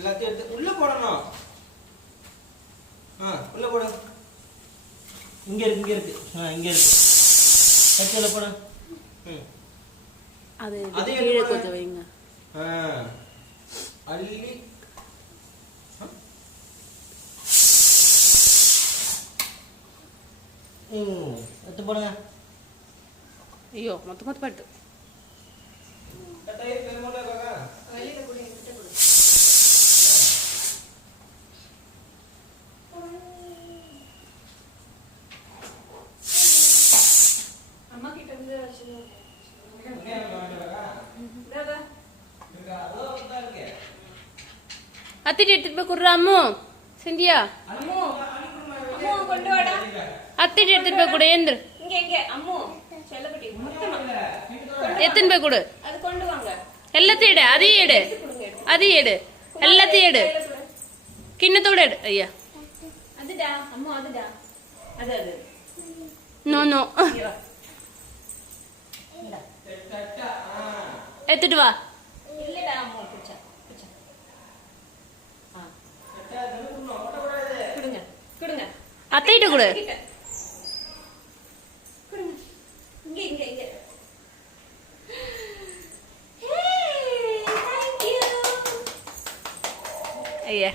எல்லாத்தையும் எடுத்து உள்ள போடணும். உள்ள போடு. இங்க இருக்கு இங்க இருக்கு. கச்சல போடு. அது கீழே கொஞ்சம் வைங்க. அள்ளி எடுத்து போடுங்க. ஐயோ மொத்த பட்டு அத்திட்டு எடுத்துட்டு போய் குடுறா அம்மு. சிந்தியா அத்திட்டு எடுத்துட்டு போய் கொடு. ஏந்திரு எத்தனை போய் கொடு. எல்லாத்தையும் எடு. அதையும் எடு எல்லாத்தையும் எடு. கிண்ணத்தோட எடு. ஐயா நோ நோ எடுத்துட்டு வா. அத்தையிட்ட கொடு. ஐயா